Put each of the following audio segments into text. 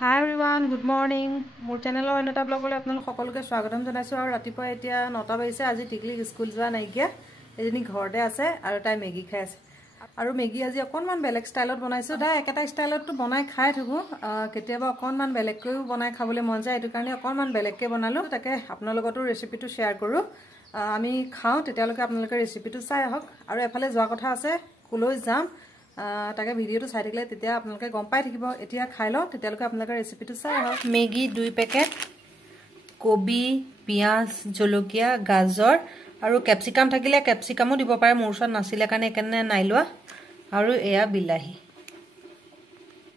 হাই everyone, good morning. মোৰ চেনেলৰ অন্য এটা ব্লগলৈ আপোনালোক সকলোকে স্বাগতম জনাইছোঁ। আৰু ৰাতিপুৱা এতিয়া 9টা বাজিছে। আজি টিকলিক স্কুল যোৱা নাইকিয়া, এজনী ঘৰতে আছে আৰু তাই মেগী খাই আছে। আৰু মেগী আজি অকণমান বেলেগ ষ্টাইলত বনাইছোঁ। তাই একেটা ষ্টাইলততো বনাই খাই থাকোঁ, কেতিয়াবা অকণমান বেলেগকৈও বনাই খাবলৈ মন যায়, এইটো কাৰণে অকণমান বেলেগকৈ বনালোঁ। তাকে আপোনালোকতো ৰেচিপিটো শ্বেয়াৰ কৰোঁ। আমি খাওঁ, তেতিয়ালৈকে আপোনালোকে ৰেচিপিটো চাই আহক। আৰু এফালে যোৱা কথা আছে, ক'লৈ যাম তাকে ভিডিঅ'টো চাই থাকিলে তেতিয়া আপোনালোকে গম পাই থাকিব। এতিয়া খাই লওঁ, তেতিয়ালৈকে আপোনালোকে ৰেচিপিটো চাই আহক। মেগী 2 পেকেট, কবি, পিঁয়াজ, জলকীয়া, গাজৰ আৰু কেপচিকাম থাকিলে কেপচিকামো দিব পাৰে, মোৰ ওচৰত নাছিলে কাৰণে এইকাৰণে নাই লোৱা। আৰু এয়া বিলাহী।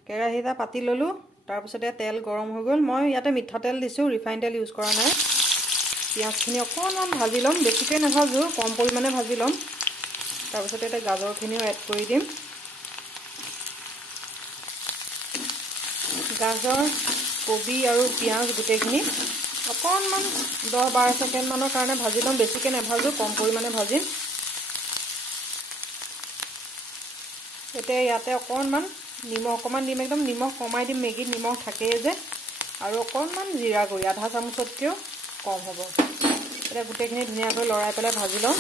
কেৰাহী এটা পাতি ল'লোঁ, তাৰপিছতে তেল গৰম হৈ গ'ল। মই ইয়াতে মিঠাতেল দিছোঁ, ৰিফাইন তেল ইউজ কৰা নাই। পিঁয়াজখিনি অকণমান ভাজি ল'ম, বেছিকৈ নাভাজোঁ, কম পৰিমাণে ভাজি ল'ম। তাৰপিছতে এতিয়া গাজৰখিনিও এড কৰি দিম। গাজৰ, কবি আৰু পিঁয়াজ গোটেইখিনি অকণমান 10-12 ছেকেণ্ডমানৰ কাৰণে ভাজি ল'ম, বেছিকৈ নাভাজোঁ, কম পৰিমাণে ভাজিম। এতিয়া ইয়াতে অকণমান নিমখ অকণমান দিম, একদম নিমখ কমাই দিম, মেগীত নিমখ থাকেই যে। আৰু অকণমান জিৰা গুড়ি, আধা চামুচতকৈও কম হ'ব। এতিয়া গোটেইখিনি ধুনীয়াকৈ লৰাই পেলাই ভাজি ল'ম।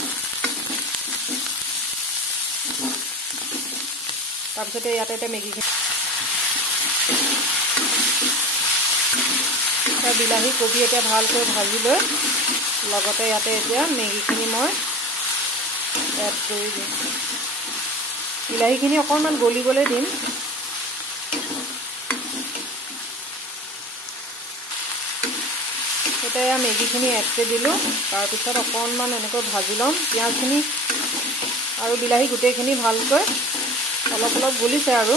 তাৰপিছতে ইয়াতে এতিয়া মেগীখিনি, বিলাহী কবি এতিয়া ভালকৈ ভাজি লৈ লগতে ইয়াতে এতিয়া মেগীখিনি মই এড কৰি দিম। বিলাহীখিনি অকণমান গলিবলৈ দিম। এতিয়া এয়া মেগীখিনি এড কৰি দিলোঁ। তাৰপিছত অকণমান এনেকৈ ভাজি ল'ম। পিঁয়াজখিনি আৰু বিলাহী গোটেইখিনি ভালকৈ অলপ অলপ গলিছে আৰু।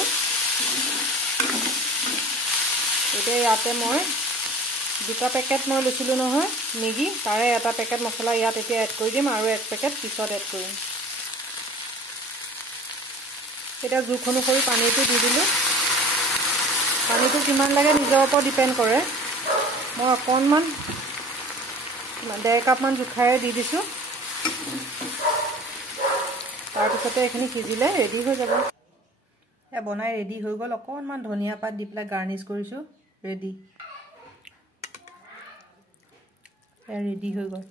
এতিয়া ইয়াতে মই 2টা পেকেট মই লৈছিলোঁ নহয় মেগী, তাৰে এটা পেকেট মছলা ইয়াত এতিয়া এড কৰি দিম আৰু 1 পেকেট পিছত এড কৰিম। এতিয়া জোখ অনুসৰি পানীটো দি দিলোঁ। পানীটো কিমান লাগে নিজৰ ওপৰত ডিপেণ্ড কৰে। মই অকণমান 1.5 কাপমান জোখাৰে দি দিছোঁ। তাৰপিছতে এইখিনি সিজিলে ৰেডি হৈ যাব। এয়া বনাই ৰেডি হৈ গ'ল। অকণমান ধনিয়া পাত দি পেলাই গাৰ্নিছ কৰিছোঁ, ৰেডি। ৰেডি হৈ গ'ল।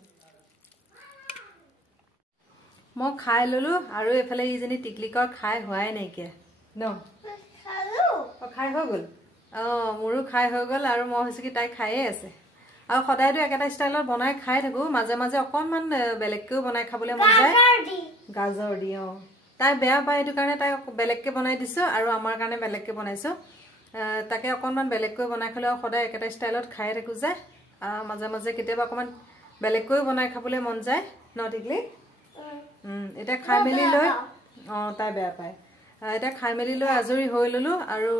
মই খাই ল'লোঁ আৰু এইফালে ইজনী টিকলিকৰ খাই হোৱাই নাইকিয়া ন। খাই হৈ গ'ল। মোৰো খাই হৈ গ'ল আৰু মই হৈছোঁ কি তাই খায়েই আছে। আৰু সদায়তো একেটা ষ্টাইলত বনাই খাই থাকোঁ, মাজে মাজে অকণমান বেলেগকৈও বনাই খাবলৈ মন যায়। গাজৰ দি তাই বেয়া পায়, সেইটো কাৰণে তাই বেলেগকৈ বনাই দিছোঁ আৰু আমাৰ কাৰণে বেলেগকৈ বনাইছোঁ। তাকে অকণমান বেলেগকৈ বনাই খালে আৰু সদায় একেটা ষ্টাইলত খাই থাকোঁ যে, মাজে মাজে কেতিয়াবা অকণমান বেলেগকৈও বনাই খাবলৈ মন যায় ন টিকলি। এতিয়া খাই মেলি লৈ তাই বেয়া পায়। এতিয়া খাই মেলি লৈ আজৰি হৈ ল'লোঁ। আৰু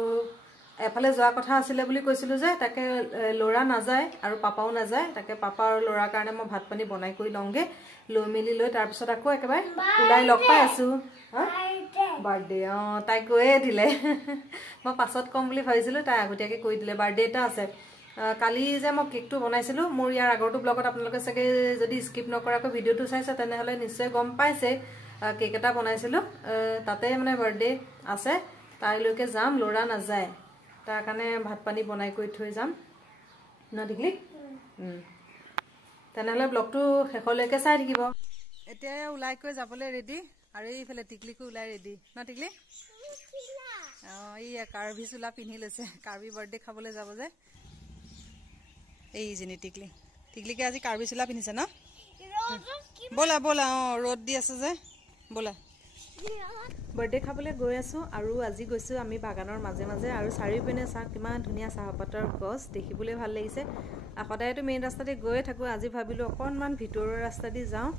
এফালে যোৱা কথা আছিলে বুলি কৈছিলোঁ যে, তাকে ল'ৰা নাযায় আৰু পাপাও নাযায়। তাকে পাপা আৰু ল'ৰাৰ কাৰণে মই ভাত পানী বনাই কৰি লওঁগৈ, লৈ মেলি লৈ তাৰপিছত আকৌ একেবাৰে ওলাই লগ পাই আছোঁ। বাৰ্থডে তাই কৈয়ে দিলে। মই পাছত ক'ম বুলি ভাবিছিলোঁ, তাই আগতীয়াকৈ কৈ দিলে। বাৰ্থডে এটা আছে কালি যে মই কেকটো বনাইছিলোঁ। মোৰ ইয়াৰ আগৰটো ব্লগত আপোনালোকে চাগে যদি স্কিপ নকৰাকৈ ভিডিঅ'টো চাইছে তেনেহ'লে নিশ্চয় গম পাইছে কেক এটা বনাইছিলোঁ। তাতে মানে বাৰ্থডে আছে, তাইলৈকে যাম, ল'ৰা নাযায়। তাৰ কাৰণে ভাত পানী বনাই কৰি থৈ যাম ন টিকলি। তেনেহ'লে ব্লগটো শেষলৈকে চাই থাকিব। এতিয়া ওলাই কৰি যাবলৈ ৰেডি, আৰু এইফালে টিকলিকো ওলাই ৰেডি ন টিকলি। এই কাৰ্বি চোলা পিন্ধি লৈছে, কাৰ্বি বাৰ্থডে খাবলৈ যাব যে। এইজনী টিকলি, টিকলিকে আজি কাৰ্বি চোলা পিন্ধিছে ন। ব'লা ব'লা, ৰ'দ দি আছে যে, ব'লা। বাৰ্থডে খাবলৈ গৈ আছোঁ। আৰু আজি গৈছোঁ আমি বাগানৰ মাজে মাজে, আৰু চাৰিওপিনে চাহ, কিমান ধুনীয়া চাহপাতৰ গছ, দেখিবলৈ ভাল লাগিছে। সদায়তো মেইন ৰাস্তাতে গৈয়ে থাকোঁ, আজি ভাবিলোঁ অকণমান ভিতৰুৱা ৰাস্তা দি যাওঁ।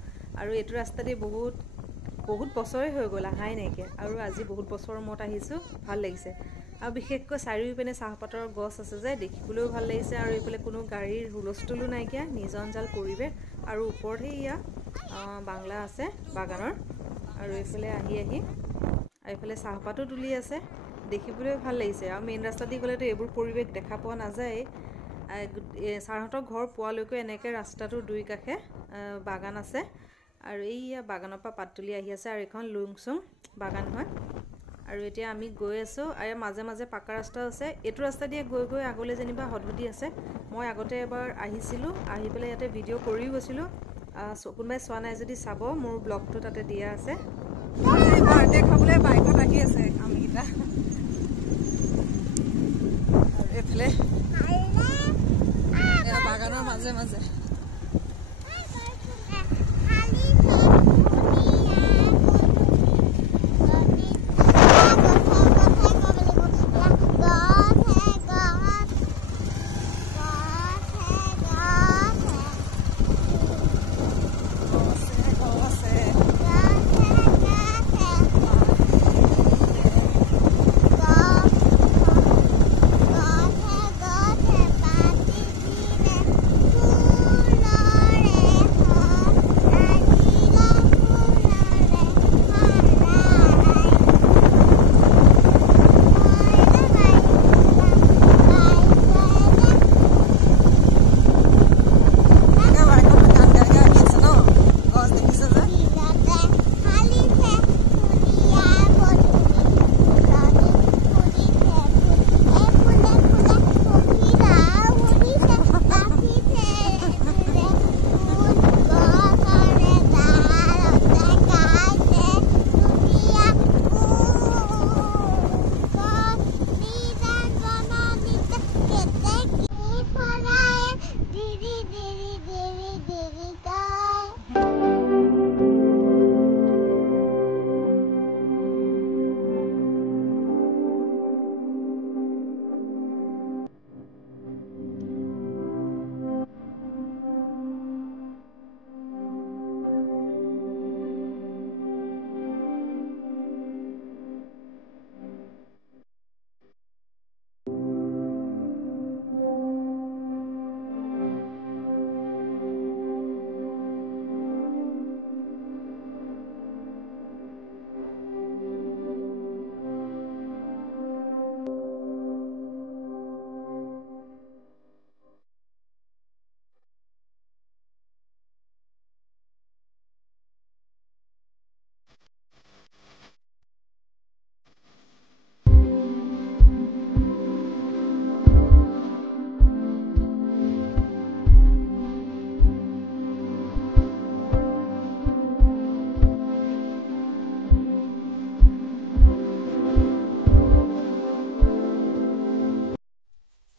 আৰু এইটো ৰাস্তা দি বহুত বছৰে হৈ গ'ল আহাই নাইকিয়া, আৰু আজি বহুত বছৰৰ মূৰত আহিছোঁ, ভাল লাগিছে। আৰু বিশেষকৈ চাৰিওপিনে চাহপাতৰ গছ আছে যে, দেখিবলৈও ভাল লাগিছে। আৰু এইফালে কোনো গাড়ীৰ হুলস্থুলো নাইকিয়া, নিৰ্জনজাল পৰিৱেশ। আৰু ওপৰত সেয়া বাংলা আছে বাগানৰ। আৰু এইফালে আহি এইফালে চাহপাতো তুলি আছে, দেখিবলৈ ভাল লাগিছে। আৰু মেইন ৰাস্তা দি গ'লেতো এইবোৰ পৰিৱেশ দেখা পোৱা নাযায়। ছাৰহঁতৰ ঘৰ পোৱালৈকে এনেকৈ ৰাস্তাটোৰ দুই কাষে বাগান আছে। আৰু এইয়া বাগানৰ পৰা পাত তুলি আহি আছে, আৰু এইখন লুংচুং বাগান হয়। আৰু এতিয়া আমি গৈ আছোঁ আৰু মাজে মাজে পাকা ৰাস্তা আছে এইটো ৰাস্তা দিয়ে গৈ গৈ আগলৈ যেনিবা হদহদি আছে মই আগতে এবাৰ আহিছিলোঁ আহি পেলাই ইয়াতে ভিডিঅ' কৰিও গৈছিলোঁ কোনোবাই চোৱা নাই যদি চাব মোৰ ব্লগটো তাতে দিয়া আছে বাৰ্থডে খাবলৈ বাইকত আহি আছে আমিকেইটা আৰু এইফালে বাগানৰ মাজে মাজে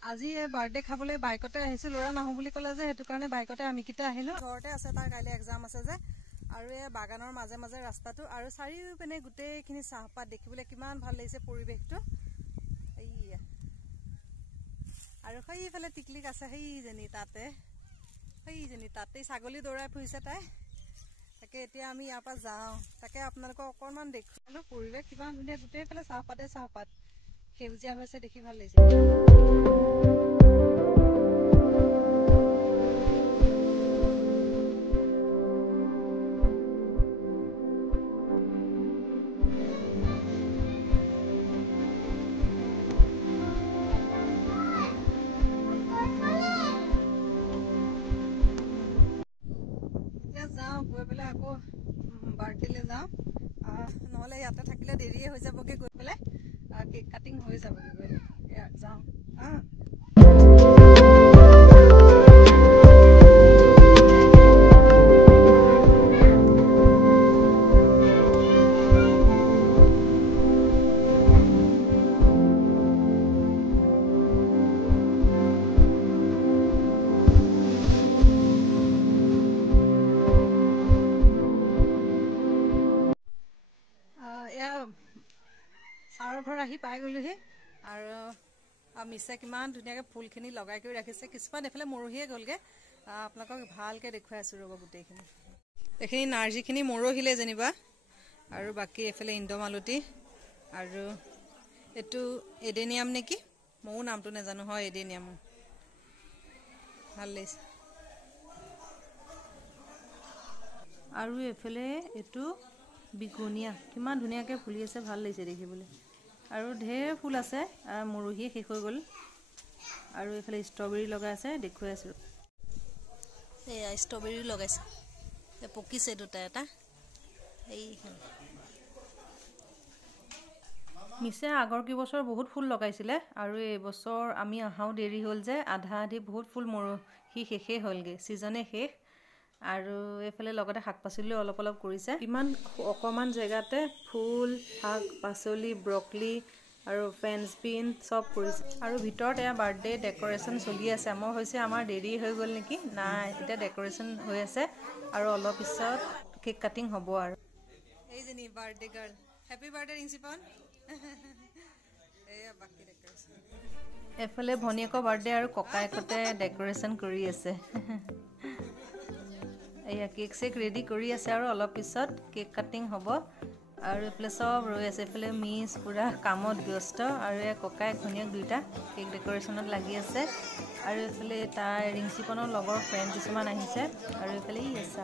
আজি বাৰ্থডে খাবলৈ বাইকতে আহিছোঁ ল'ৰা নাহো বুলি ক'লে যে সেইটো কাৰণে বাইকতে আমিকেইটা আহিলোঁ ঘৰতে আছে তাৰ কাইলৈ এক্সাম আছে যে আৰু এই বাগানৰ মাজে মাজে ৰাস্তাটো আৰু চাৰিওপিনে গোটেইখিনি চাহপাত দেখিবলৈ কিমান ভাল লাগিছে পৰিৱেশটো এইয়া আৰু সেইফালে টিকলিক আছে সেইজনী তাতেই ছাগলী দৌৰাই ফুৰিছে তাই তাকে এতিয়া আমি ইয়াৰ পৰা যাওঁ তাকে আপোনালোকক অকণমান দেখুৱালোঁ পৰিৱেশ কিমান ধুনীয়া গোটেইফালে চাহপাত সেউজীয়া হৈছে দেখি ভাল লাগিছে গৈ পেলাই আকৌ বাৰ্থডেলৈ যাওঁ নহ'লে ইয়াতে থাকিলে দেৰিয়ে হৈ যাবগৈ গৈ পেলাই কেক কাটিং হৈ যাবগৈ গৈ যাওঁ ছাৰৰ ঘৰ আহি পাই গ'লোহি আৰু মিছে কিমান ধুনীয়াকৈ ফুলখিনি লগাই কৰি ৰাখিছে কিছুমান এইফালে মৰহিয়ে গ'লগৈ আপোনালোকক ভালকৈ দেখুৱাই আছোঁ ৰ'ব গোটেইখিনি এইখিনি নাৰ্জীখিনি মৰহিলে যেনিবা আৰু বাকী এইফালে ইন্দ্ৰমালতী আৰু এইটো এডেনিয়াম নেকি ময়ো নামটো নাজানো হয় এডেনিয়াম ভাল লাগিছে আৰু এইফালে এইটো বিগনিয়া কিমান ধুনীয়াকৈ ফুলি আছে ভাল লাগিছে দেখিবলৈ আৰু ঢেৰ ফুল আছে মৰহিয়ে শেষ হৈ গ'ল আৰু এইফালে ষ্ট্ৰবেৰী লগাই আছে দেখুৱাই আছোঁ এয়া ষ্ট্ৰবেৰী লগাইছে পকিছে দুটা এটা এই মিছে আগৰ কি বছৰ বহুত ফুল লগাইছিলে আৰু এই বছৰ আমি আহাও দেৰি হ'ল যে আধা আধি বহুত ফুল মৰহি শেষে হ'লগে সিজনে শেষ আৰু এফালে লগতে শাক পাচলিও অলপ অলপ কৰিছে ইমান অকমান জেগাতে ফুল শাক পাচলি ব্ৰকলি আৰু ফ্ৰেঞ্চ বিন সব কৰিছে আৰু ভিতৰত এয়া বাৰ্থডে ডেকোৰেশন চলি আছে মই হৈছে আমাৰ দেৰি হৈ গ'ল নেকি নাই এটা ডেকোৰেশন হৈ আছে আৰু অলপ পিছত কেক কাটিং হ'ব আৰু এই জনি বাৰ্থডে গাৰ্ল হ্যাপি বাৰ্থডে ৰিংচিপন এয়া বাকি ডেকোৰেশন এফালে ভনিয়েকৰ বাৰ্থডে আৰু ককাইকতে ডেকোৰেশন কৰি আছে এয়া কেক চেক ৰেডি কৰি আছে আৰু অলপ পিছত কেক কাটিং হ'ব আৰু এফালে সব ৰৈ আছে এফালে মিস পুৰা কামত ব্যস্ত আৰু এ ককাই ঘনিয়েক দুইটা কেক ডেকোৰেশনত লাগি আছে আৰু এফালে তাই ৰিংচিপনৰ লগৰ ফ্ৰেণ্ড কিছুমান আহিছে আৰু এফালে ই আছে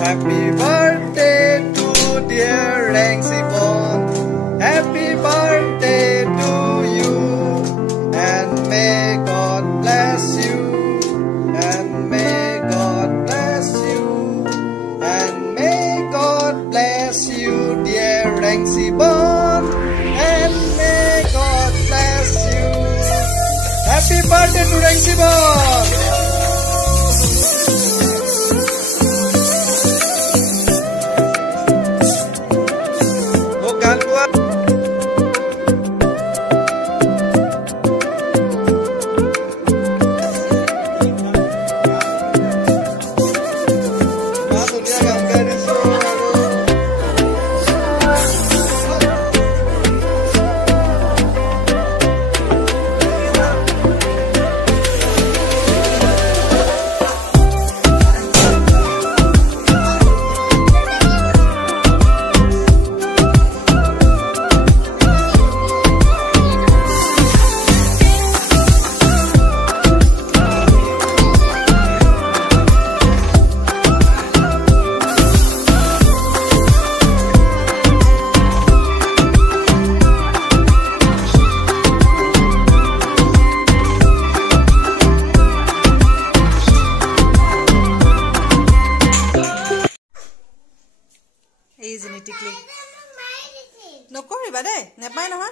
Happy birthday to dear Ringsipon. Happy birthday to you. And may God bless you. And may God bless you. And may God bless you, dear Ringsipon. And may God bless you. Happy birthday to Ringsipon. Genetically. No corre, vale. Ne pai no ha.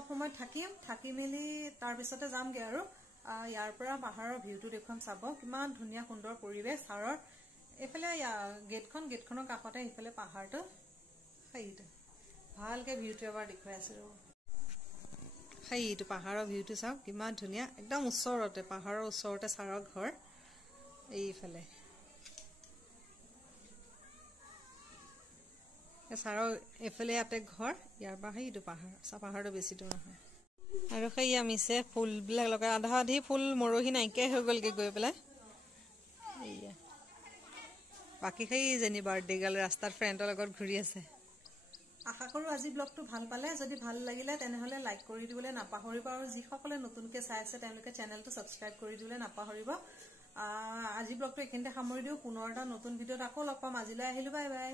অলপ সময় থাকি মেলি তাৰ পিছতে যামগে আৰু ইয়াৰ পৰা পাহাৰৰ ভিউটো দেখুৱাম চাব কিমান ধুনীয়া সুন্দৰ পৰিৱেশ চাৰৰ এফালে গেটখনৰ কাষতে ইফালে পাহাৰটো সেইটো ভালকে ভিউটো এবাৰ দেখুৱাই আছো সেইটো পাহাৰৰ ভিউটো চাওক কিমান ধুনীয়া একদম ওচৰতে পাহাৰৰ ওচৰতে চাৰৰ ঘৰ এইফালে চাৰৰ এফালে ইয়াতে ঘৰ ইয়াৰ পৰা সেইটো পাহাৰটো বেছি দূৰ নহয় আৰু সেয়া মিছে ফুলবিলাক লগাই আধা আধি ফুল মৰহি নাইকিয়াই হৈ গ'লগে গৈ পেলাই এইয়া বাকী সেইজনী বাৰ্থডে গাৰ্ল ৰাস্তাত ফ্ৰেণ্ডৰ লগত ঘূৰি আছে আশা কৰো আজি ব্লগটো ভাল পালে যদি ভাল লাগিলে তেনেহলে লাইক কৰি দিবলৈ নাপাহৰিব আৰু যিসকলে নতুনকে চাই আছে তেওঁলোকে চেনেলটো সাবস্ক্ৰাইব কৰি দিবলৈ নাপাহৰিব আজি ব্লগটো এখিনতে সামৰি দিও পুনৰ এটা নতুন ভিডিঅ'ত আকৌ লগ পাম আজিলৈ আহিলো বাই বাই